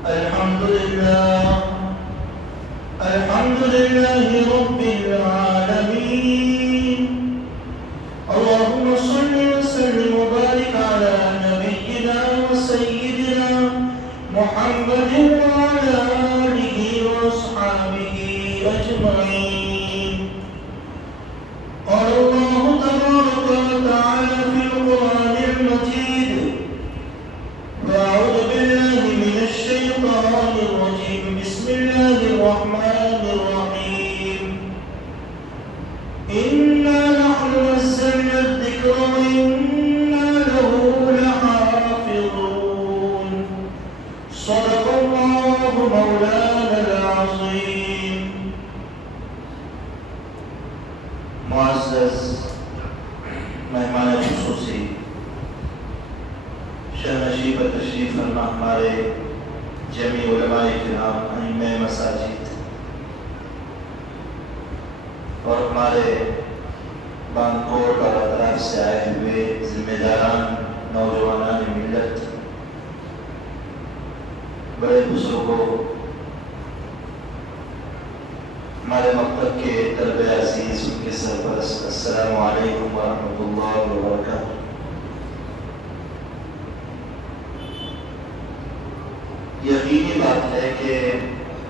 الحمد لله رب العالمين. اللهم صل وسلم وبارك على نبينا وسيدنا محمد وعلى آله وأصحابه أجمعين. قال الله تبارك وتعالى في القرآن المجيد: أعوذ بالله من الشيطان الرجيم. بسم الله الرحمن الرحيم. إنا نحن نزلنا الذكر وإنا له لحافظون. صدق الله مولانا العظيم. معزز مہمان خصوصی، شرنشی پر تشریف فرما ہمارے جمی علماء کرام، ائمہ مساجد اور ہمارے بانکوٹ اور اطراف سے آئے ہوئے ذمہ داران، نوجوانان ملت، بڑے بزرگوں، ہمارے مکتب کے طلبہ عزیز، ان کے سرپرست، السلام علیکم ورحمۃ اللہ وبرکاتہ۔ یقینی بات ہے کہ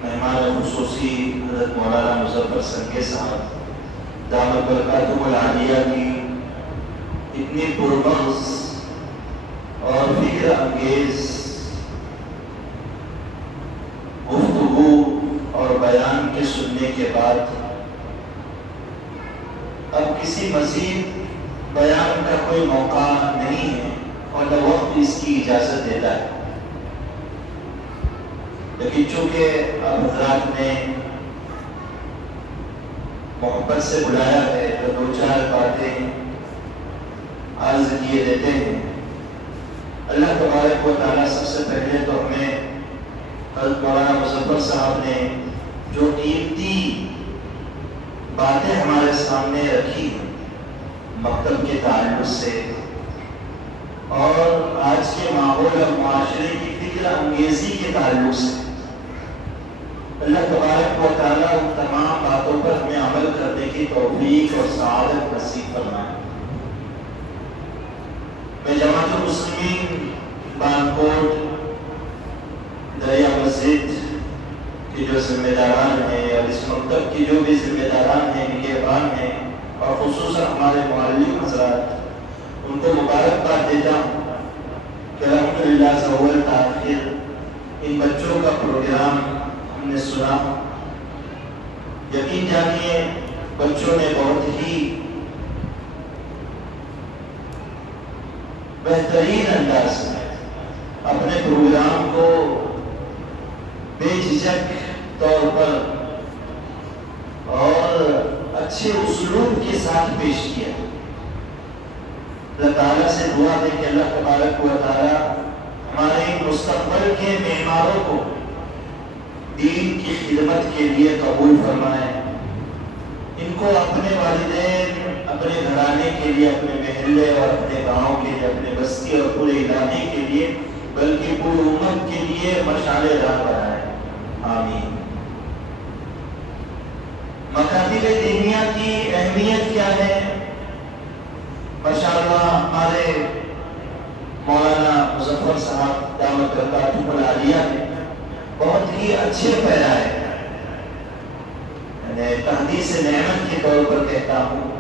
مہمان خصوصی حضرت مولانا مظفر سنگے صاحب دامت برکاتہم العالیہ کی اتنی پرمغز اور فکر انگیز گفتگو اور بیان کے سننے کے بعد اب کسی مزید بیان کا کوئی موقع نہیں ہے اور نہ وقت اس کی اجازت دیتا ہے، لیکن چونکہ اب حضرات نے محبت سے بلایا ہے تو دو چار باتیں عرض کیے دیتے ہیں۔ اللہ تبارک و تعالیٰ سب سے پہلے تو ہمیں حضرت مولانا مظفر صاحب نے جو قیمتی باتیں ہمارے سامنے رکھی ہیں مکتب کے تعلق سے اور آج کے ماحول اور معاشرے کی فکر انگیزی کے تعلق سے، اللہ تبارک و تعالیٰ ان تمام باتوں پر ہمیں عمل کرنے کی توفیق اور سعادت نصیب فرمائے۔ میں جماعت المسلمین بانکوٹ دریا مسجد کے جو ذمہ داران ہیں اور اس مکتب کی جو بھی ذمہ داران ہیں، نگہبان ہیں، اور خصوصاً ہمارے معلم حضرات، ان کو مبارکباد دیتا ہوں کہ الحمدللہ سے اول تاخیر ان بچوں کا پروگرام ہم نے سنا۔ یقین جانیے بچوں نے بہت ہی بہترین انداز میں اپنے پروگرام کو بے جھجک طور پر اور اچھے اسلوب کے ساتھ پیش کیا۔ اللہ تعالیٰ سے دعا دے کہ اللہ تبارک و تعالیٰ ہمارے مستقبل کے معماروں کو دین کی خدمت کے لیے قبول فرمائے، ان کو اپنے والدین، اپنے گھرانے کے لیے، اپنے محلے اور اپنے گاؤں کے لیے، اپنے بستی اور پورے علاقے کے لیے، بلکہ پوری امت کے لیے مشعل راہ بنائے، آمین۔ مکاتب دینیہ کی اہمیت کیا ہے؟ ماشاءاللہ ہمارے مولانا مظفر صاحب دامت برکاتہم العالیہ نے بہت ہی اچھے پھیلائے، یعنی تحدیث نعمت کے طور پر کہتا ہوں،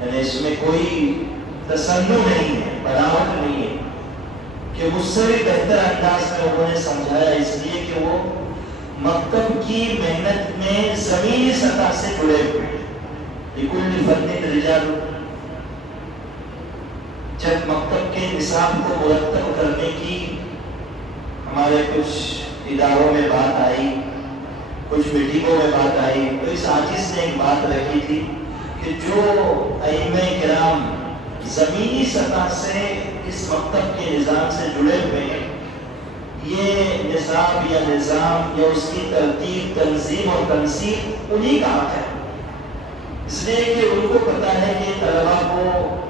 یعنی اس میں کوئی تصنع نہیں ہے، بناوٹ نہیں ہے، کہ مجھ سے بھی بہتر انداز میں انہوں نے سمجھایا، اس لیے کہ وہ مکتب کی محنت میں زمینی سطح سے جڑے ہوئے۔ لکل فن رجال، جب مکتب کے نصاب کو مرتب کرنے کی ہمارے کچھ اداروں میں بات آئی، کچھ میٹنگوں میں بات آئی، تو اس عاجز نے ایک بات رکھی تھی کہ جو ائمہ کرام زمینی سطح سے اس مکتب کے نظام سے جڑے ہوئے ہیں، یہ نصاب یا نظام یا اس کی ترتیب، تنظیم اور تنسیق انہی کا حق ہے، اس لیے کہ ان کو پتا ہے کہ طلباء کو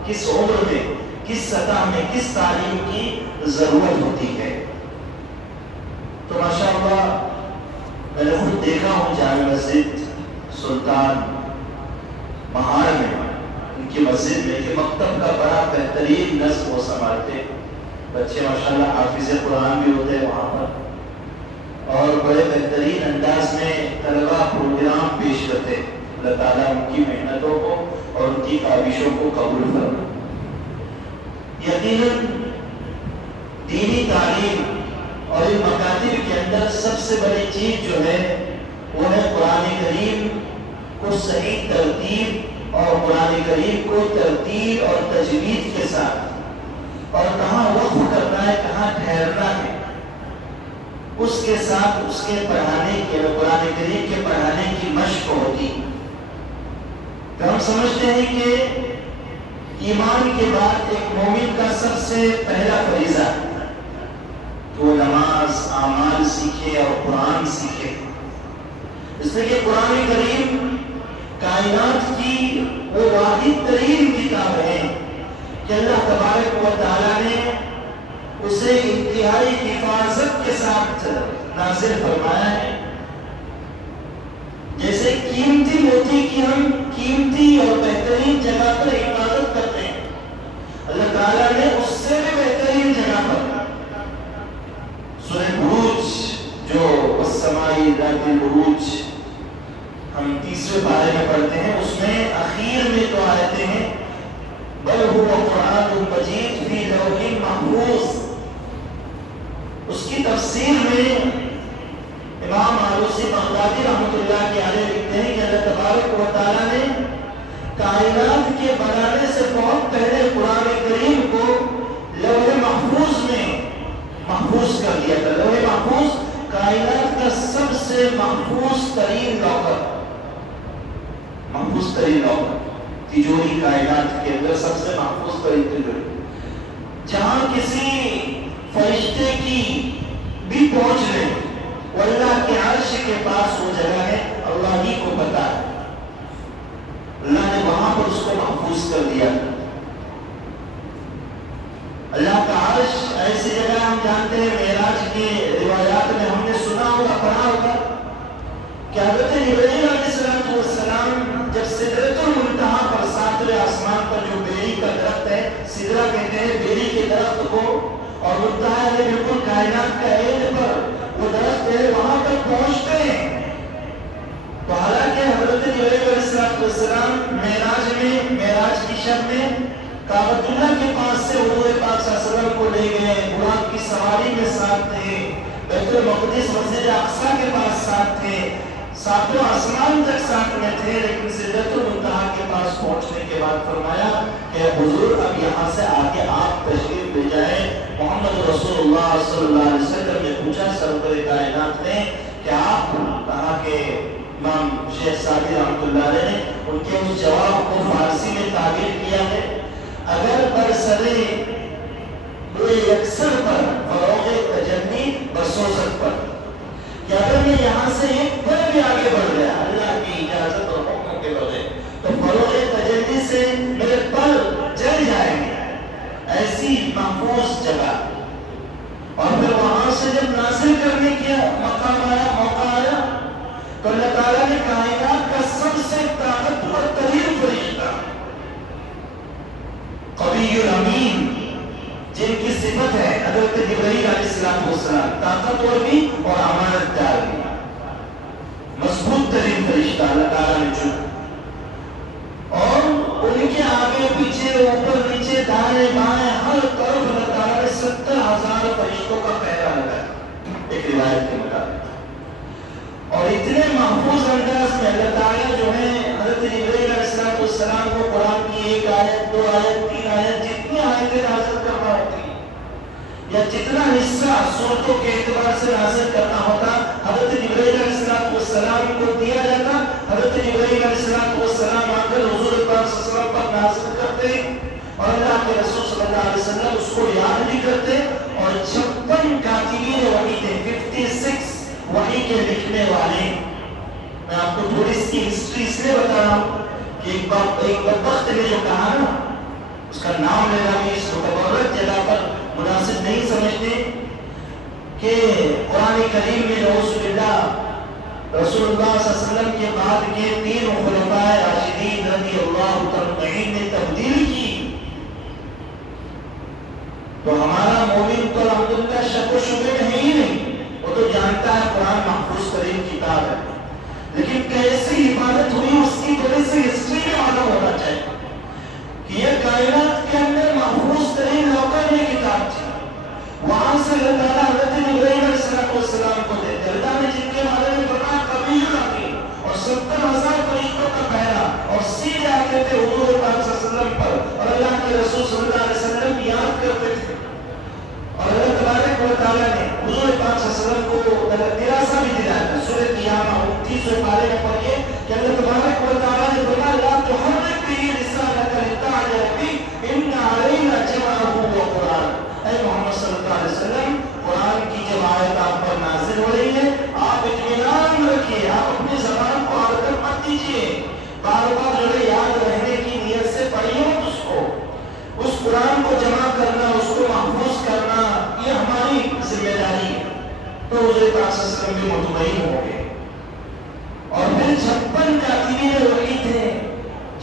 کس عمر میں، کس سطح میں، کس تعلیم کی ضرورت ہوتی ہے۔ تو ماشاء سلطان مہار میں ان کی مسجد میں کہ مکتب کا بڑا بہترین نصب وہ سنبھالتے، بچے ماشاءاللہ حافظ قرآن بھی ہوتے ہیں وہاں پر، اور بڑے بہترین انداز میں طلبہ پروگرام پیش کرتے۔ اللہ تعالیٰ ان کی محنتوں کو اور ان کی کاوشوں کو قبول فرمائے۔ یقیناً دینی تعلیم اور ان مکاتب کے اندر سب سے بڑی چیز جو ہے وہ ہے قرآن کریم کو صحیح ترتیب اور قرآن کریم کو ترتیب اور تجوید کے ساتھ، اور کہاں وقف کرنا ہے کہاں ٹھہرنا ہے، اس کے ساتھ اس کے پڑھانے کے قرآن کریم کے پڑھانے کی مشق ہوتی۔ تو ہم سمجھتے ہیں کہ ایمان کے بعد ایک مومن کا سب سے پہلا فریضہ وہ نماز، اعمال سیکھے اور قرآن سیکھے، اس لیے کہ قرآن کریم کائنات کی وہ واحد ترین کتاب ہے کہ اللہ تبارک و تعالیٰ نے اسے انتہائی حفاظت کے ساتھ نازل فرمایا ہے۔ جیسے قیمتی موتی کی ہم قیمتی اور بہترین جگہ پر حفاظت کرتے ہیں، اللہ تعالیٰ نے اس سے بھی بہترین جگہ پر سورہ بروج جو والسماء ذات البروج ہم تیسرے پارے میں پڑھتے ہیں، اس میں اخیر میں تو آیتیں ہیں بل هو قرآن مجید فی لوح محفوظ، اس کی تفسیر میں امام آلوسی بغدادی رحمۃ اللہ علیہ لکھتے ہیں کہ اللہ تبارک و تعالیٰ نے کائنات کے بنانے سے بہت پہلے قرآن کریم کو لوح محفوظ میں محفوظ کر دیا تھا۔ لوح محفوظ کائنات کا سب سے محفوظ ترین لاکر، محفوظ ترین لاکر، تجوری کائنات کے اندر سب سے محفوظ ترین تجوری، جہاں کسی فرشتے کی بھی پہنچ نہیں، وہ اللہ کے عرش کے پاس وہ جگہ ہے، اللہ ہی کو پتا ہے، اللہ نے وہاں پر اس کو محفوظ کر دیا۔ اللہ کا عرش ایسی جگہ ہم جانتے ہیں، معراج کی روایات میں ہم نے سنا ہوگا، پڑھا ہوگا کہ حضرت جبرائیل علیہ السلام جب سدرۃ المنتہا پر ساتویں آسمان پر جو بیری کا درخت ہے، سدرہ کہتے ہیں بیری کے درخت کو، اور منتہا ہے بالکل کائنات کا ایج پر وہ درخت ہے، وہاں تک پہنچتے ہیں تو حالانکہ حضرت جبرائیل علیہ السلام معراج میں، معراج کی شب میں کعبۃ اللہ کے پاس سے حضور پاک صلی اللہ علیہ وسلم کو لے گئے، براق کی سواری میں ساتھ تھے، بیت المقدس مسجد اقصیٰ کے پاس ساتھ تھے، ساتوں آسمان تک ساتھ میں تھے، لیکن سدرۃ المنتہا کے پاس پہنچنے کے بعد فرمایا کہ حضور اب یہاں سے آگے آپ تشریف لے جائیں۔ محمد رسول اللہ صلی اللہ علیہ وسلم نے پوچھا سرور کائنات نے کہ آپ کہا کہ امام شیخ سعدی رحمۃ اللہ علیہ نے ان کے اس جواب کو فارسی میں تعبیر کیا ہے، اگر برسرے ہوئے یکسر پر فروغ تجلی بسوست پر، کہ اگر میں یہاں سے ایک پر بھی آگے بڑھ گیا اللہ کی اجازت اور حکم کے بغیر تو فروغ تجلی سے میرے پر جل جائیں گے، ایسی محفوظ جگہ۔ اور پھر وہاں سے جب نازل کرنے کے مقام آیا، موقع آیا، تو اللہ تعالیٰ نے کائنات کا سب سے طاقتور ترین فرشتہ قوی الامین، جن کی صفت ہے حضرت جبرائیل علیہ السلام، طاقتور بھی اور امانت دار بھی، مضبوط ترین فرشتہ اللہ تعالیٰ نے چنا، اور ان کے آگے پیچھے اوپر نیچے دائیں بائیں ہر طرف اللہ تعالیٰ نے 70,000 فرشتوں کا پہرا لگایا ایک روایت کے مطابق، اور اتنے محفوظ انداز میں اللہ تعالیٰ جو ہے حضرت جبرائیل علیہ السلام کو قرآن کی ایک آیت، دو آیت، تین آیت، جتنی آیتیں نازل کرنا ہوتی یا جتنا حصہ صورتوں کے اعتبار سے نازل کرنا ہوتا حضرت جبرائیل علیہ السلام کو دیا جاتا، حضرت جبرائیل علیہ السلام آ کر حضور پاک صلی اللہ علیہ وسلم پر نازل کرتے، اور اللہ کے رسول صلی اللہ علیہ وسلم اس کو یاد بھی کرتے، اور 56 کاتبین وحی تھے، 56 وحی کے لکھنے والے۔ میں آپ کو تھوڑی سی ہسٹری اس لیے بتا رہا ہوں کہ ایک بدبخت نے جو کہا نا، اس کا نام لینا بھی اس متبرک جگہ پر مناسب نہیں سمجھتے کہ قرآن کریم میں نعوذ باللہ رسول اللہ صلی اللہ علیہ وسلم کے بعد کے 3 خلفائے راشدین رضی اللہ تعالی نے تبدیل کی، تو ہمارا مومن تو الحمدللہ شک و شبہ میں ہے ہی نہیں، وہ تو جانتا ہے قرآن محفوظ ترین کتاب ہے، لیکن کیسی حفاظت ہوئی اس کی وجہ سے ہسٹری میں معلوم ہونا چاہیے کہ یہ کائنات کے اندر محفوظ ترین لوکر میں کتاب تھی، وہاں سے اللہ تعالیٰ حضرت ابراہیم علیہ السلام کو دیتے، اللہ نے جن کے بارے میں فرمایا کبھی خاطی اور 70,000 فرشتوں کا پہرا، اور سیدھے آتے تھے حضور پاک صلی اللہ علیہ وسلم پر، اور اللہ کے رسول صلی اللہ علیہ وسلم یاد کرتے تھے، اور اللہ تبارک و تعالیٰ نے حضور پاک صلی اللہ علیہ وسلم کو دلاسا بھی دلایا تھا۔ سورۃ قیامہ 29ویں پارے میں پڑھیے کہ اللہ تبارک و تعالیٰ نے فرمایا لا تحرک به لسانک لتعجل به ان علینا جمعه وقرآن، اے محمد صلی اللہ علیہ وسلم قرآن کی جب آیت آپ پر نازل ہو رہی ہے آپ اطمینان رکھیے، آپ اپنی زبان کو حرکت مت دیجیے، بار بار جو ہے یاد رہنے کی نیت سے پڑھیے اس کو، اس قرآن کو جمع کرنا، اس کو محفوظ کرنا یہ ہماری ذمہ داری ہے۔ تو حضور پاک صلی اللہ علیہ وسلم بھی مطمئن ہو گئے، اور پھر 56 کاتبین وحی تھے،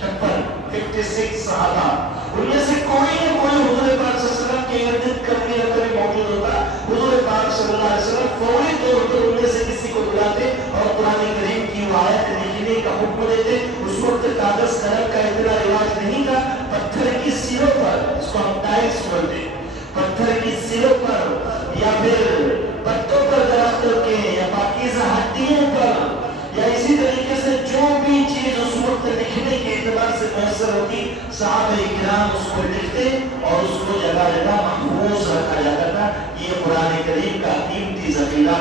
56 صحابہ، ان میں سے کوئی نہ کوئی حضور پاک صلی اللہ علیہ وسلم کے ارد گرد کرنے رکھنے موجود ہوتا، حضور پاک صلی اللہ علیہ وسلم فوری طور پر ان میں سے کسی کو بلاتے اور قرآن کریم کی آیت لکھنے کا حکم دیتے۔ اس وقت کاغذ قلم کا اتنا رواج نہیں تھا، پتھر کی سروں پر، اس کو ہم ٹائلس بولتے ہیں، پتھر کی سروں پر یا پھر پتوں پر درختوں کے یا پاکیزہ ہڈیوں پر یا اسی طریقے سے جو بھی چیز اس وقت لکھنے کے اعتبار سے میسر ہوتی صحابہ کرام اس کو لکھتے اور اس کو جگہ جگہ محفوظ رکھا جاتا تھا۔ یہ قرآن کریم کا قیمتی ذخیرہ،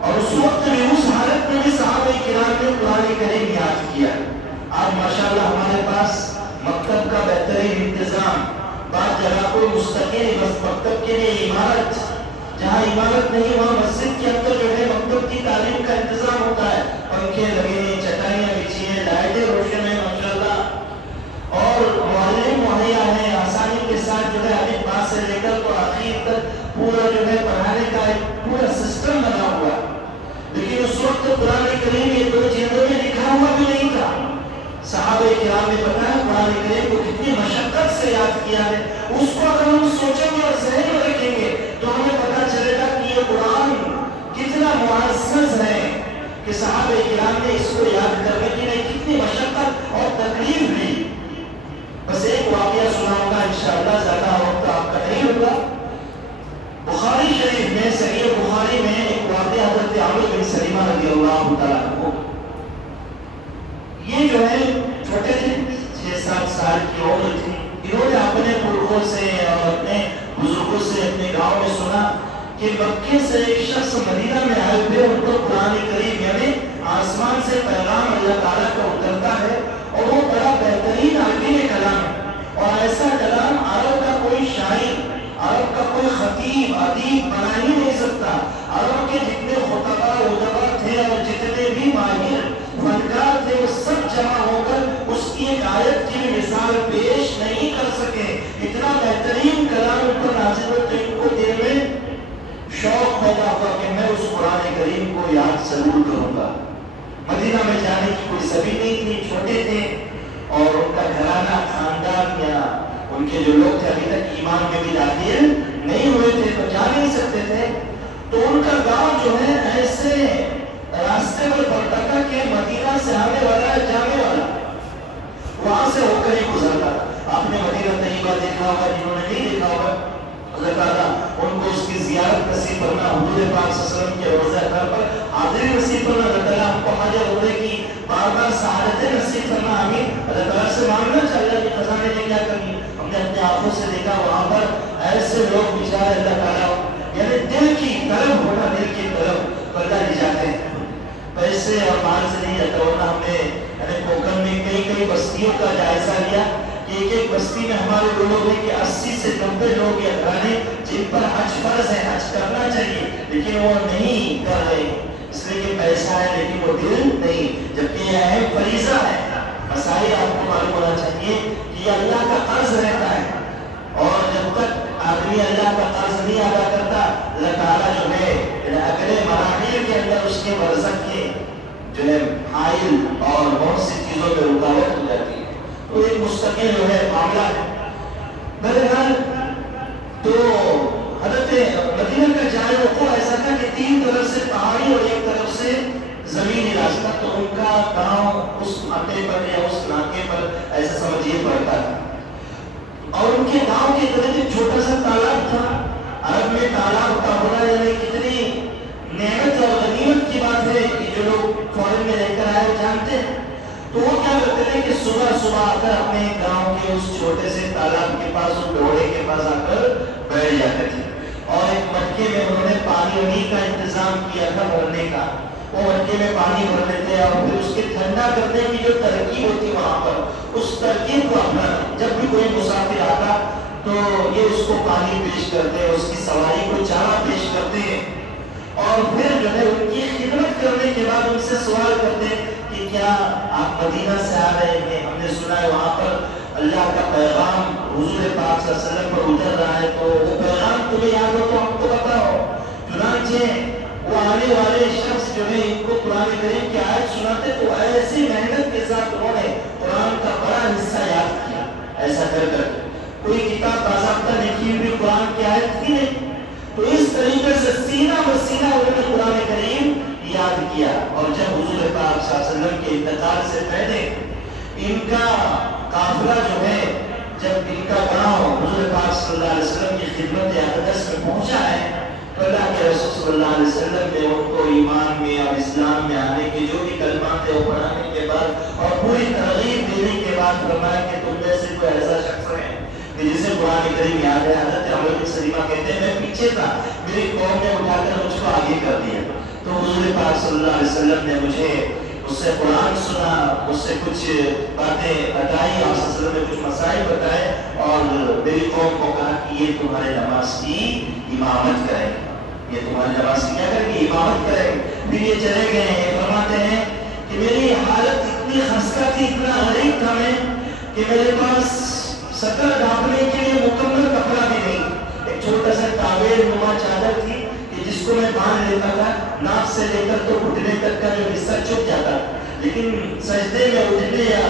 اور اس وقت میں اس حالت میں بھی صحابہ کرام نے قرآن کریم یاد کیا۔ آج ماشاءاللہ ہمارے پاس مکتب کا بہترین انتظام، بعض جگہ کو مستقل بس مکتب کے لیے عمارت، جہاں عمارت نہیں وہاں مسجد کے اندر جو ہے مکتب کی تعلیم کا انتظام ہوتا ہے، پنکھے لگے ہیں، چٹائیاں بچھی ہیں، لائٹیں روشن ہیں ماشاءاللہ، اور معلم مہیا ہے، آسانی کے ساتھ جو ہے الف با سے لے کر تو آخر تک پورا جو ہے پڑھانے کا ایک پورا سسٹم بنا ہوا ہے۔ لیکن اس وقت قرآن کریم یہ 2 جلدوں میں لکھا ہوا بھی نہیں تھا۔ صحابہ کرام نے بتایا قرآن کریم کو کتنی مشقت سے یاد کیا ہے، اس کو اگر ہم سوچیں گے اور ذہن میں رکھیں گے تو ہمیں پتا چلے گا کہ یہ قرآن کتنا معزز ہے کہ صحابہ کرام نے اس کو یاد کرنے کے لیے کتنی مشقت اور تکلیف لی۔ بس ایک واقعہ سناؤں گا انشاءاللہ، زیادہ وقت آپ کا نہیں ہوگا۔ بخاری شریف میں، صحیح بخاری میں ایک واقعہ حضرت عامر بن سلیمہ رضی اللہ تعالیٰ عنہ، یہ جو ہے چھوٹے تھے، 6-7 سال کی عمر تھی، انہوں نے اپنے پرخوں سے اور اپنے بزرگوں سے اپنے گاؤں میں سنا کہ مکے سے ایک شخص مدینہ میں آئے ہوئے، ان کو قرآن کریم یعنی آسمان سے پیغام اللہ تعالیٰ کا اترتا ہے، اور وہ بڑا بہترین عربی میں کلام ہے، اور ایسا کلام عرب کا کوئی شاعر، عرب کا کوئی خطیب ادیب بنا ہی نہیں سکتا۔ عرب کے جتنے خطبہ ادبا تھے اور جتنے بھی ماہر فنکار تھے وہ سب جمع ہو کر اس کی ایک آیت کی بھی مثال پیش نہیں کر سکے، اتنا بہترین کلام ان پر نازل ہو، تو ان کو دل میں شوق پیدا ہوا کہ میں اس قرآن کریم کو یاد ضرور کروں گا۔ مدینہ میں جانے کی کوئی سبھی نہیں تھی، چھوٹے تھے، اور ان کا گھرانہ، خاندان یا ان کے جو لوگ تھے ابھی تک ایمان میں بھی داخل نہیں ہوئے تھے تو جا نہیں سکتے تھے، تو ان کا گاؤں جو ہے ایسے راستے پر پڑتا تھا کہ مدینہ سے آنے والا ہے جانے والا وہاں سے ہو کر ہی گزرتا تھا۔ آپ نے مدینہ طیبہ دیکھا ہوگا، جنہوں نے نہیں دیکھا ہوگا اللہ تعالیٰ ان کو اس کی زیارت نصیب کرنا، حضور پاک صلی اللہ علیہ وسلم کے روضہ گھر پر حاضری نصیب کرنا، اللہ تعالیٰ ہم کو حاضر ہونے کی بار بار سعادتیں نصیب کرنا، آمین۔ اللہ تعالیٰ سے مانگنا چاہیے کہ خزانے نے کیا کرنی، ہم نے اپنے آنکھوں سے دیکھا وہاں پر ایسے لوگ بیچارے اللہ تعالیٰ یعنی دل کی طرف ہونا، دل کی طرف اللہ لے جاتے ہیں، پیسے اور مال سے نہیں جاتا۔ ورنہ ہم نے یعنی کوکن میں کئی بستیوں کا جائزہ لیا کہ ایک بستی میں ہمارے وہ لوگ ہیں کہ 80 سے 90 لوگ یا گھرانے جن پر حج فرض ہے، حج کرنا چاہیے لیکن وہ نہیں کر رہے، اس لیے کہ پیسہ ہے لیکن وہ دل نہیں، جبکہ یہ اہم فریضہ ہے۔ مسائل آپ کو معلوم ہونا چاہیے کہ یہ اللہ کا قرض رہتا ہے، اور جب تک آدمی اللہ کا قرض نہیں ادا کرتا اللہ تعالیٰ جو ہے اگلے مراحل کے اندر اس کے برزخ کے جو ہے حائل اور بہت سی چیزوں میں رکاوٹ ہو جاتی ہے، تو ایک مستقل جو ہے معاملہ ہے۔ بہرحال تو حضرت مدینہ کا جائے وقوع ایسا تھا کہ 3 طرف سے پہاڑی اور 1 طرف سے زمینی راستہ، تو ان کا گاؤں اس اڈے پر یا اس ناکے پر ایسا سمجھیے پڑتا تھا، اور ان کے گاؤں کے قریب ایک چھوٹا سا تالاب تھا۔ عرب میں تالاب کا ہونا یعنی کتنی نعمت اور غنیمت کی بات ہے کہ جو لوگ فورن میں رہ کر آئے وہ جانتے ہیں۔ تو وہ کیا کرتے تھے کہ صبح صبح آ کر اپنے گاؤں کے اس چھوٹے سے تالاب کے پاس، اس ڈھوڑے کے پاس آ کر بیٹھ جاتے تھے، اور ایک مٹکے میں انہوں نے پانی کا انتظام کیا تھا بھرنے کا۔ وہ مٹکے میں پانی بھر لیتے اور پھر اس کے ٹھنڈا کرنے کی جو ترکیب ہوتی وہاں پر، اس ترکیب کو اپنا جب بھی کوئی مسافر آتا تو یہ اس کو پانی پیش کرتے، اس کی سواری کو چارہ پیش کرتے ہیں، اور پھر جو ہے ان کی خدمت کرنے کے بعد ان سے سوال کرتے کہ کیا آپ مدینہ سے آ رہے ہیں؟ ہم نے سنا ہے وہاں پر اللہ کا پیغام حضور پاک صلی اللہ علیہ وسلم پر اتر رہا ہے، تو وہ پیغام تمہیں یاد ہو تو ہم کو بتاؤ۔ چنانچہ وہ آنے والے شخص جو ہے ان کو قرآن کریم کی آیت سناتے تو ایسی محنت کے ساتھ انہوں نے قرآن کا بڑا حصہ یاد کیا۔ ایسا کر کر کوئی کتاب باضابطہ لکھی ہوئی قرآن کی آیت تھی نہیں، تو اس طریقے سے سینہ بسینہ انہوں نے قرآن کریم یاد کیا۔ اور جب حضور پاک صلی اللہ علیہ وسلم کے انتقال سے پہلے ان کا قافلہ جو ہے، جب ان کا گاؤں حضور پاک صلی اللہ علیہ وسلم کی خدمت اقدس میں پہنچا ہے، تو اللہ کے رسول صلی اللہ علیہ وسلم نے ان کو ایمان میں اور اسلام میں آنے کے جو بھی کلمات تھے وہ پڑھانے کے بعد اور پوری ترغیب دینے کے بعد فرمایا کہ تم میں سے کوئی ایسا شخص ہے کہ جسے قرآن کریم یاد ہے۔ حضرت عمر بن سلیمہ کہتے ہیں میں پیچھے تھا، میری قوم نے اٹھا کر مجھ کو آگے کر دیا، تو حضور پاک صلی اللہ علیہ وسلم نے مجھے اس سے قرآن سنا، اس سے کچھ باتیں بتائی، آپ صلی اللہ علیہ وسلم نے کچھ مسائل بتائے، اور میری قوم کو کہا کہ یہ تمہارے نماز کی امامت کریں گے، یہ تمہاری نماز کی کیا کریں گے؟ امامت کریں گے۔ پھر یہ چلے گئے ہیں، فرماتے ہیں کہ میری حالت اتنی خستہ تھی، اتنا غریب تھا میں کہ میرے پاس سطر ڈھانپنے کے لیے مکمل کپڑا بھی نہیں، ایک چھوٹا سا تاویل نما چادر تھی کہ جس کو میں باندھ لیتا تھا، ناک سے لے کر تو گھٹنے تک کا جو حصہ چھپ جاتا، لیکن سجدے میں اٹھنے یا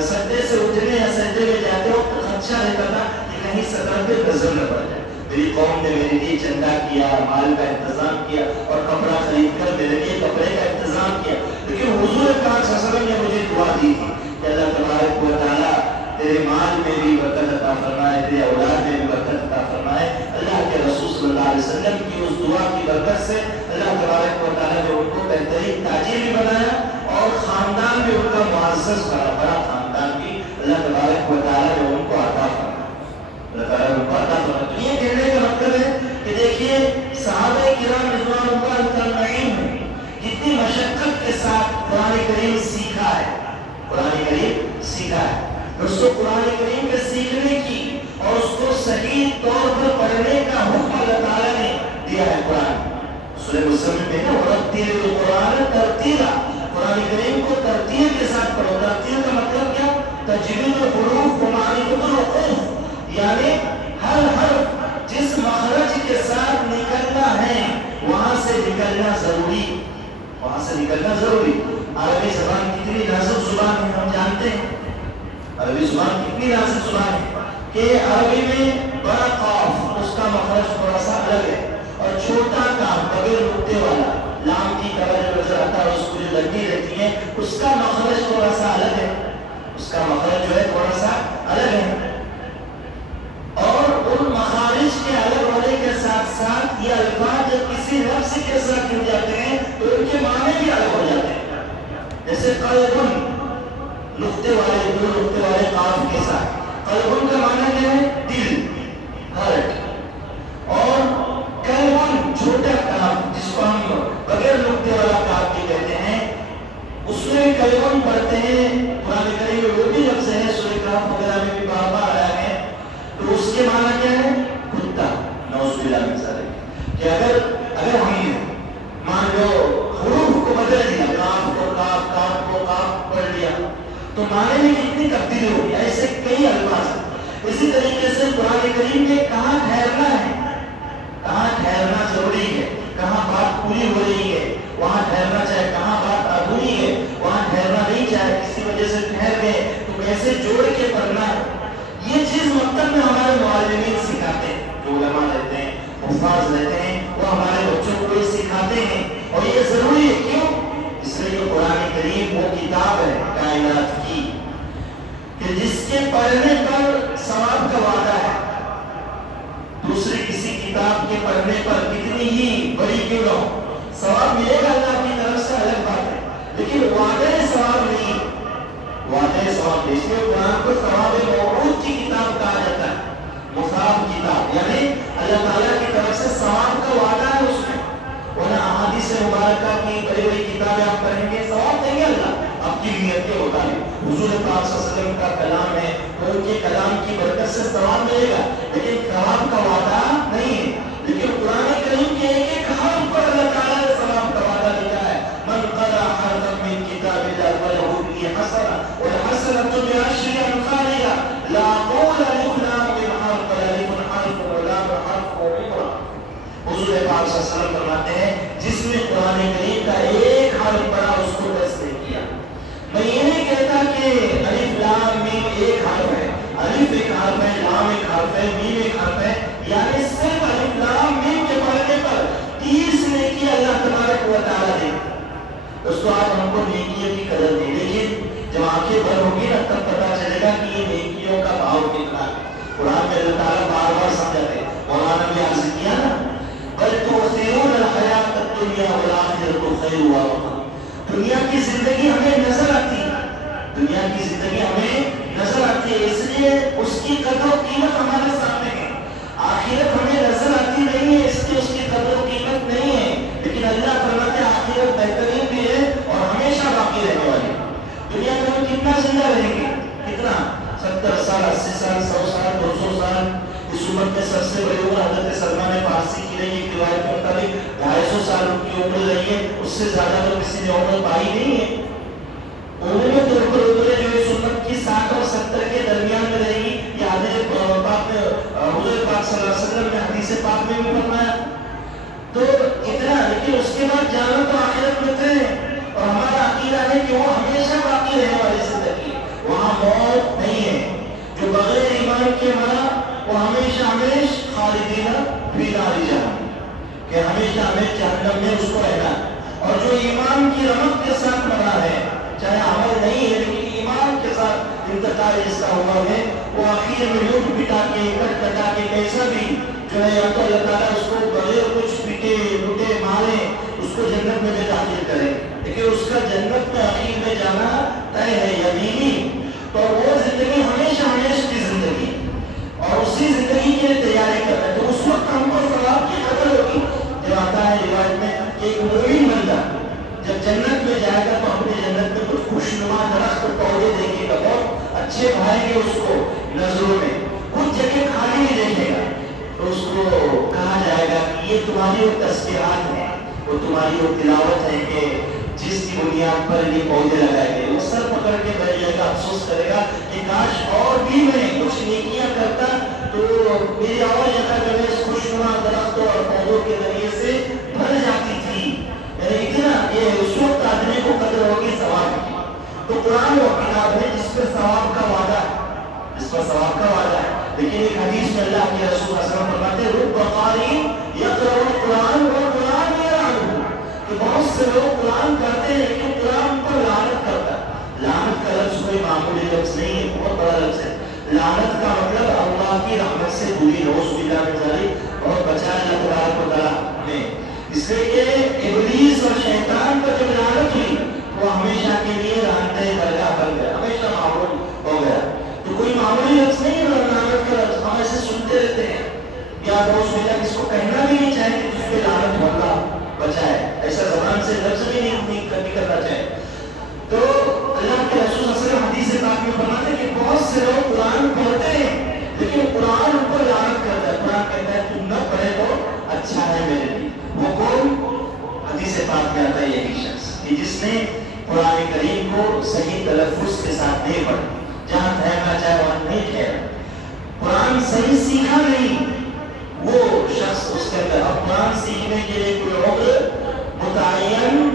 سجدے سے اٹھنے یا سجدے میں جاتے وقت خدشہ رہتا تھا کہ کہیں سطر پہ نظر نہ پڑ جائے۔ میری قوم نے میرے لیے چندہ کیا، مال کا انتظام کیا، اور کپڑا خرید کر میرے لیے کپڑے کا انتظام کیا، لیکن حضور پاک صلی اللہ علیہ وسلم نے مجھے دعا دی تھی کہ اللہ تبارک و تعالیٰ تیرے مال میں بھی برکت عطا فرمائے، تیرے اولاد میں بھی برکت عطا فرمائے۔ اللہ کے رسول صلی اللہ علیہ وسلم کی اس دعا کی برکت سے اللہ تبارک و تعالیٰ نے ان کو بہترین تاجر بھی بنایا، اور خاندان بھی ان کا معزز بڑا خاندان بھی اللہ تبارک و تعالیٰ نے ان کو عطا فرمایا، اللہ تعالیٰ نے ان کو عطا فرمایا۔ تو یہ کہنے کا مطلب ہے کہ دیکھیے صحابہ کرام رضوان اللہ اجمعین کتنی مشقت کے ساتھ قرآن کریم سیکھا ہے، قرآن کریم سیکھا ہے۔ دوستو قرآن کریم کے سیکھنے کی اور اس کو صحیح طور پر پڑھنے کا حکم اللہ تعالیٰ نے دیا ہے۔ قرآن سورہ مزمل میں ہے وَرَتِّلِ الْقُرْآنَ تَرْتِيلًا، قرآن کریم کو ترتیل کے ساتھ پڑھو۔ ترتیل کا مطلب کیا؟ تجوید الحروف و معرفت الوقوف، یعنی ہر حرف جس مخرج کے ساتھ نکلنا ہے وہاں سے نکلنا ضروری، وہاں سے نکلنا ضروری۔ عربی زبان کتنی نازک زبان ہے ہم جانتے ہیں، عربی زبان کتنی نازک زبان ہے کہ عربی میں بڑا قاف اس کا مخرج تھوڑا سا الگ ہے، اور چھوٹا کاف بغیر نقطے والا لام کی طرح جو نظر آتا ہے اس کو جو لگی رہتی ہے اس کا مخرج تھوڑا سا الگ ہے، اس کا مخرج جو ہے تھوڑا سا الگ ہے۔ اور ان مخارج کے الگ ہونے کے ساتھ ساتھ یہ الفاظ جب کسی لفظ کے ساتھ جڑ جاتے ہیں تو ان کے معنی بھی الگ ہو جاتے ہیں۔ جیسے قلبن، نقطے والے دو نقطے والے قاف کے ساتھ، قلبن کا معنی کیا ہے؟ دل، ہارٹ۔ اور کلبن چھوٹا قاف جس کو ہم بغیر نقطے والا قاف بھی کہتے ہیں، اس میں کلبن پڑھتے ہیں۔ قرآن کریم میں وہ بھی لفظ ہے، سورہ کہف وغیرہ میں بھی بار بار آیا ہے، تو اس کے معنی کیا ہے؟ کتا، نعوذ باللہ من ذالک۔ کہ اگر ہم مان لو حروف کو بدل دیا، کاف کو کاف، کاف کو کاف پڑھ لیا، تو معنی میں کتنی تبدیلی ہوگی۔ ایسے کئی الفاظ ہیں۔ اسی طریقے سے قرآن کریم میں کہاں ٹھہرنا ہے، کہاں ٹھہرنا ضروری ہے، کہاں بات پوری ہو رہی ہے وہاں ٹھہرنا ٹھہرنا چاہے، کہاں بات ادھوری ہے وہاں ٹھہرنا نہیں چاہے، کسی وجہ سے ٹھہر گئے تو کیسے جوڑ کے پڑھنا ہے، یہ چیز مکتب میں ہمارے معلمین سکھاتے ہیں، جو علماء رہتے ہیں، حفاظ رہتے ہیں، وہ ہمارے بچوں کو یہ سکھاتے ہیں، اور یہ ضروری ہے۔ کیوں؟ اس لیے یہ قرآن کریم وہ کتاب ہے کائنات کی کہ جس کے پڑھنے پر ثواب کا وعدہ ہے۔ دوسری کسی کتاب کے پڑھنے پر کتنی ہی بڑی کیوں نہ ہو، ثواب ملے گا اللہ کی طرف سے، الگ بات ہے، لیکن وعدہ ثواب نہیں، وعدہ ثواب نہیں۔ اس لیے قرآن کو ثواب موعود کی کتاب کہا جاتا ہے، مصاب کتاب، یعنی اللہ تعالیٰ کی طرف سے ثواب کا وعدہ ہے اس میں۔ ورنہ احادیث مبارکہ کی بڑی بڑی کتابیں آپ پڑھیں گے، ثواب دیں گے اللہ آپ کی نیت کے مطابق۔ حضور پاک صلی اللہ علیہ وسلم کا کلام ہے، ان کے کلام کی برکت سے ثواب ملے گا، لیکن ثواب کا وعدہ نہیں ہے۔ لیکن قرآن کریم کے ایک ایک حرف پر اللہ تعالیٰ نے ثواب کا وعدہ لکھا ہے، من قرأ حرفا من کتاب اللہ فلہ بہ حسنہ والحسنۃ بعشر امثالها لا اقول الف لام میم حرف الف حرف ولام حرف وعبرہ۔ حضور پاک صلی اللہ علیہ وسلم فرماتے ہیں جس نے قرآن کریم کا ایک حرف پڑھا اس کو 10 نے کیا۔ میں یہ نہیں کہتا کہ الف لام میم ایک حرف ہے، الف ایک حرف ہے، لام ایک حرف ہے، میم ایک حرف ہے، یعنی صرف الف لام میم کے پڑھنے پر 30 نیکی اللہ تبارک و تعالیٰ دے۔ اس کو آپ ہم کو نیکیوں کی قدر دیں، لیکن جب آنکھیں بند ہوگی نا تب پتا چلے گا کہ یہ نیکیوں کا بھاؤ کتنا ہے۔ قرآن میں اللہ تعالیٰ بار بار سمجھاتے ہیں، مولانا نے عرض کیا نا بل تؤثرون الحیاۃ الدنیا والآخرۃ خیر وابقیٰ۔ دنیا کی زندگی ہمیں نظر آتی ہے، دنیا کی زندگی ہمیں نظر آتی ہے، اس لیے اس کی قدر و قیمت ہمارے سامنے ہے۔ آخرت ہمیں نظر آتی نہیں ہے، اس لیے اس کی قدر و قیمت نہیں ہے، لیکن اللہ فرماتے ہیں آخرت بہترین بھی ہے اور ہمیشہ باقی رہنے والی۔ دنیا میں ہم کتنا زندہ رہیں گے؟ کتنا؟ 70 سال، 80 سال، 100 سال، 200 سال۔ اس امت میں سب سے بڑی عمر حضرت سلمان فارسی کی رہی ہے، روایت کے مطابق 250 سال ان کی عمر رہی ہے، اس سے زیادہ تو کسی نے عمر پائی نہیں ہے۔ عمومی طور پر عمریں جو اس امت کی 60 اور 70 کے درمیان میں رہے گی، یہ حدیث پاک میں حضور پاک صلی اللہ علیہ وسلم نے حدیث پاک میں بھی فرمایا۔ تو اتنا، لیکن اس کے بعد جانا تو آخرت میں طے ہے، اور ہمارا عقیدہ ہے کہ وہ ہمیشہ باقی رہنے والی زندگی ہے، وہاں موت نہیں ہے۔ جو بغیر ایمان کے مرا وہ ہمیشہ خالدین فی نار جہنم، کہ ہمیشہ ہمیں جہنم میں اس کو رہنا ہے۔ اور جو ایمان کی رمق کے ساتھ مرا ہے، چاہے عمل نہیں ہے لیکن ایمان کے ساتھ انتقال جس کا ہوا ہے، وہ آخر میں لوٹ پٹا کے کٹ کٹا کے کیسا بھی جو ہے، یا تو اللہ تعالیٰ اس کو بغیر کچھ پیٹے لوٹے مارے اس کو جنت میں بھی داخل کرے، لیکن اس کا جنت میں آخر میں جانا طے ہے، یقینی۔ تو وہ زندگی ہمیشہ ہمیشہ کی زندگی، اور اسی زندگی کے لیے تیاری کرنا ہے، تو اس وقت ہم کو ثواب کی قدر ہوگی۔ جب آتا ہے روایت میں کہ ایک مومن بندہ جب جنت میں جائے گا تو اپنی جنت میں کچھ خوشنما درخت پودے دیکھے گا، بہت اچھے بھائیں گے اس کو نظروں میں، کچھ جگہ خالی نہیں دیکھے گا، تو اس کو کہا جائے گا کہ یہ تمہاری وہ تسبیحات ہیں، وہ تمہاری وہ تلاوت ہے کہ جس کی بنیاد پر یہ پودے لگائے گئے۔ وہ سر پکڑ کے بیٹھ جائے گا، افسوس کرے گا کہ کاش اور بھی میں کچھ نیکیاں کرتا تو میری اور جگہ جو ہے اس خوشنما درختوں اور پودوں کے ذریعے سے بھر جاتی تھی۔ یعنی اتنا یہ اس وقت آدمی کو قدر ہوگی ثواب کی۔ تو قرآن وہ کتاب ہے جس پہ ثواب کا وعدہ ہے، جس پر ثواب کا وعدہ ہے۔ لیکن ایک حدیث میں اللہ کے رسول صلی اللہ علیہ وسلم فرماتے ہیں رب قاری یقرأ القرآن والقرآن یلعنہ، کہ بہت سے لوگ قرآن پڑھتے ہیں لیکن قرآن پر لعنت کرتا ہے۔ لعنت کا لفظ کوئی معمولی لفظ نہیں ہے، بہت بڑا لفظ ہے۔ لعنت کا مطلب اللہ کی رحمت سے دوری، نعوذ باللہ من ذلک، اور بچائے اللہ تبارک و تعالیٰ نے۔ اس لیے کہ ابلیس اور شیطان پر جب لعنت ہوئی وہ ہمیشہ کے لیے رہتے درگاہ بن گیا، ہمیشہ معمول ہو گیا۔ تو کوئی معمولی لفظ نہیں ہے لعنت کا لفظ، ہم ایسے سنتے رہتے ہیں، یا نعوذ باللہ اس کو کہنا بھی نہیں چاہے کہ تجھ پہ لعنت ہو، اللہ بچائے، ایسا زبان سے لفظ بھی نہیں کرنا چاہے۔ تو اللہ کے رسول صلی اللہ علیہ وسلم حدیث پاک میں فرماتے ہیں کہ بہت سے لوگ قرآن پڑھتے ہیں لیکن قرآن ان کو لعنت کرتا ہے، قرآن کہتا ہے تم نہ پڑھے تو اچھا ہے میرے لیے۔ وہ کون؟ حدیث پاک میں آتا ہے یہی شخص کہ جس نے قرآن کریم کو صحیح تلفظ کے ساتھ نہیں پڑھا، جہاں ٹھہرنا چاہے وہاں نہیں ٹھہرا، قرآن صحیح سیکھا نہیں، وہ شخص اس کے اندر اب قرآن سیکھنے کے لیے کوئی عمر متعین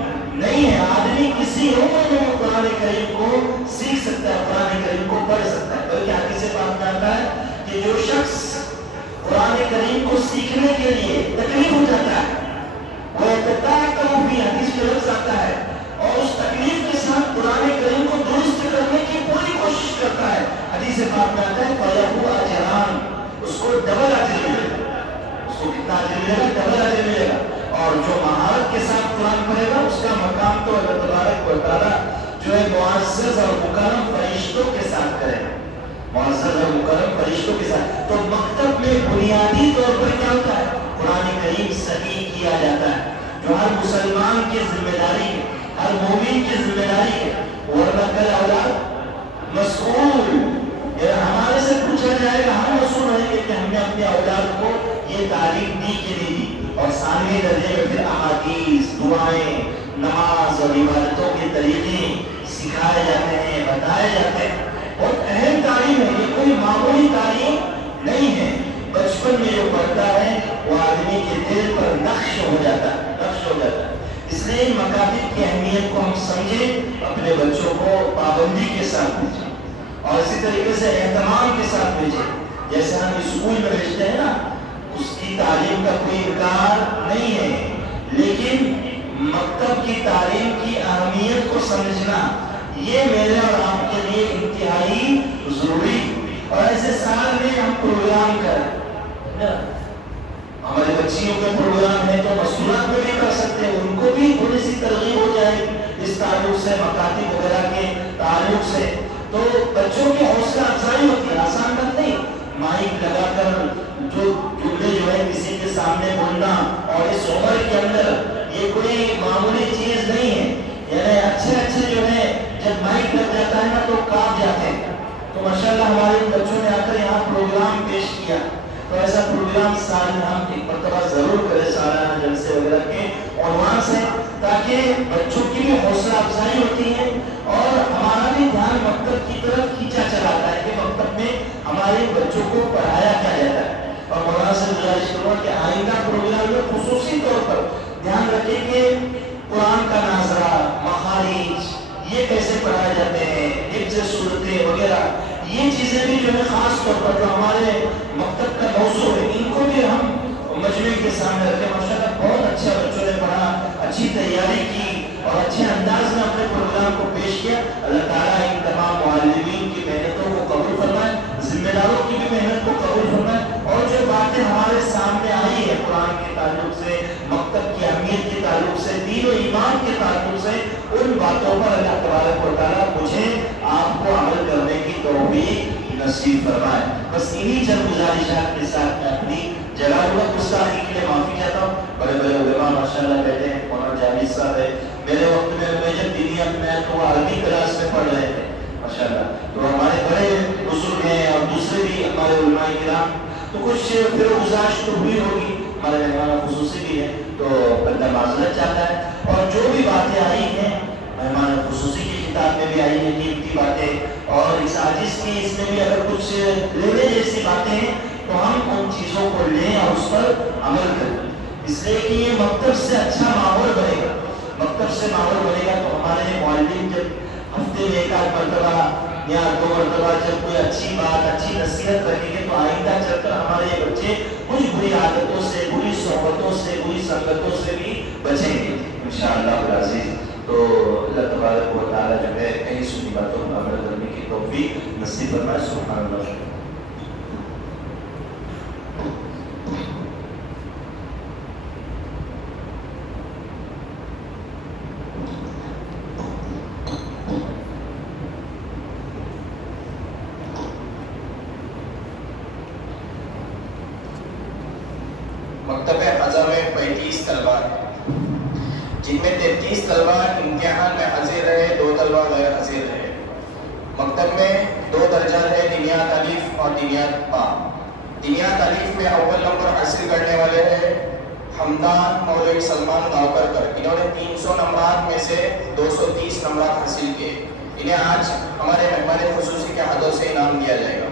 اور جو مہارت کے ساتھ قرآن پڑھے گا اس کا مقام تو اللہ تبارک و تعالیٰ جو ہے معزز اور مکرم فرشتوں کے ساتھ کرے گا، معزز اور مکرم فرشتوں کے ساتھ۔ تو مکتب میں بنیادی طور پر کیا ہوتا ہے؟ قرآن کریم صحیح کیا جاتا ہے، جو ہر مسلمان کی ذمہ داری ہے، ہر مومن کی ذمہ داری ہے، ورنہ کل اولاد مسئول، ہمارے سے پوچھا جائے گا، ہم مسئول رہیں گے کہ ہم نے اپنے اولاد کو یہ تعلیم دی کہ نہیں دی۔ اور ثانوی درجے میں پھر احادیث، دعائیں، نماز اور عبادتوں کے طریقے سکھائے جاتے ہیں، بتائے جاتے ہیں۔ بہت اہم تعلیم ہے، یہ کوئی معمولی تعلیم نہیں ہے۔ بچپن میں جو پڑھتا ہے وہ آدمی کے دل پر نقش ہو جاتا ہے، نقش ہو جاتا ہے۔ اس لیے ان مکاتب کی اہمیت کو ہم سمجھیں، اپنے بچوں کو پابندی کے ساتھ بھیجیں اور اسی طریقے سے اہتمام کے ساتھ بھیجیں۔ جیسے ہم اسکول میں بھیجتے ہیں نا، اس کی تعلیم کا کوئی انکار نہیں ہے، لیکن مکتب کی تعلیم کی اہمیت کو سمجھنا یہ میرے اور آپ کے لیے انتہائی ضروری۔ اور ایسے سال میں ہم پروگرام کریں، ہمارے بچیوں کے پروگرام ہے تو مسئولات میں بھی کر سکتے ہیں، ان کو بھی تھوڑی سی ترغیب ہو جائے اس تعلق سے، مکاتب وغیرہ کے تعلق سے، تو بچوں کی حوصلہ افزائی ہوتی ہے۔ آسان بات نہیں، مائک لگا کر جو جملے جو ہے کسی کے سامنے بولنا، اور اس عمر کے اندر یہ کوئی معمولی چیز نہیں ہے، یعنی اچھے جو ہے جب مائک لگ جاتا ہے نا تو کانپ جاتے ہیں۔ تو ماشاءاللہ ہمارے بچوں نے آ کر یہاں پروگرام پیش کیا، تو ایسا پروگرام سال میں ہم ایک مرتبہ ضرور کریں، سالانہ جلسے وغیرہ کے عنوان سے، تاکہ بچوں کی بھی حوصلہ افزائی ہوتی ہے اور ہمارا بھی دھیان مکتب کی طرف کھینچا چلاتا ہے کہ مکتب میں ہمارے بچوں کو پڑھایا کیا جاتا ہے۔ اور مولانا سے گزارش کروں کہ آئندہ پروگرام میں خصوصی طور پر دھیان رکھیں کہ قرآن کا ناظرہ، مخارج یہ کیسے پڑھائے جاتے ہیں، حفظ صورتیں وغیرہ، یہ چیزیں بھی جو ہے خاص طور پر جو ہمارے مکتب کا موضوع ہے، ان کو بھی ہم مجمع کے سامنے رکھیں۔ ماشاءاللہ بہت اچھا بچوں نے پڑھا، اچھی تیاری کی اور اچھے انداز میں اپنے پروگرام کو پیش کیا۔ اللہ تعالیٰ ان تمام معلمین کی محنتوں کو قبول فرمائے، ذمہ داروں کی بھی محنت کو قبول فرمائے، اور جو باتیں ہمارے سامنے آئی ہے قرآن کے تعلق سے، مکتب کی اہمیت کے تعلق سے، دین و ایمان کے تعلق سے، ان باتوں پر اللہ تبارک و تعالیٰ مجھے آپ کو عمل کرنے کی توفیق نصیب فرمائے۔ بس انہی چند گزارشات کے ساتھ میں اپنی جگہ گستاخی کے لیے معافی چاہتا ہوں۔ بڑے بڑے علماء ماشاءاللہ بیٹھے ہیں، مولانا جاوید صاحب ہے، میرے وقت میں جب دینیت میں تو وہ عربی کلاس میں پڑھ رہے تھے ماشاءاللہ، تو ہمارے بڑے بزرگ ہیں اور دوسرے بھی ہمارے علماء کرام، تو کچھ پھر گزارش تو ہوئی ہوگی، ہمارے مہمان خصوصی بھی ہیں تو بندہ معذرت چاہتا ہے۔ اور جو بھی باتیں آئی ہیں مہمان خصوصی کی کتاب میں بھی آئی ہیں قیمتی باتیں، اور اس عاجز کی اس میں بھی اگر کچھ لینے جیسی باتیں ہیں تو ہم ان چیزوں کو لیں اور اس پر عمل کریں، اس لیے کہ یہ مکتب سے اچھا ماحول بنے گا۔ مکتب سے ماحول بنے گا تو ہمارے معلم جب ہفتے میں ایک آدھ مرتبہ یا 2 مرتبہ جب کوئی اچھی بات، اچھی نصیحت رکھیں گے تو آئندہ چل کر ہمارے یہ بچے کچھ بری عادتوں سے، بری صحبتوں سے، بری سنگتوں سے بھی بچیں گے انشاءاللہ العزیز۔ تو اللہ تبارک و تعالیٰ جو ہے کہیں سنی باتوں پر عمل کرنے کی توفیق نصیب فرمائے۔ سبحان اللہ۔ مکتب خزاں میں 35 طلبہ ہیں، جن میں 33 طلبہ امتحان میں حاضر رہے، 2 طلبہ غیر حاضر رہے۔ مکتب میں 2 درجات ہیں، دینیات الف اور دینیات با۔ دینیات الف میں اول نمبر حاصل کرنے والے ہیں حمدان مولوی سلمان گاوکر، انہوں نے 300 نمبرات میں سے 230 نمبرات حاصل کیے۔ انہیں آج ہمارے مہمان خصوصی کے ہاتھوں سے انعام دیا جائے گا۔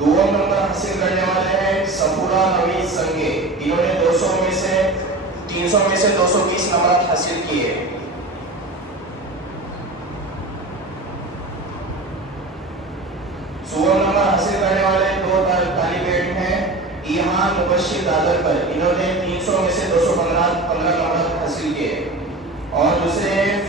دوم نمبر حاصل کرنے والے ہیں سفورہ نوید سنگے، انہوں نے 300 میں سے 220 نمبرات حاصل کیے۔ سوم نمبر حاصل کرنے والے 2 طالب علم ہیں ایہان مبشر دادرکر، انہوں نے 300 میں سے 215 نمبرات حاصل کیے۔ اور دوسرے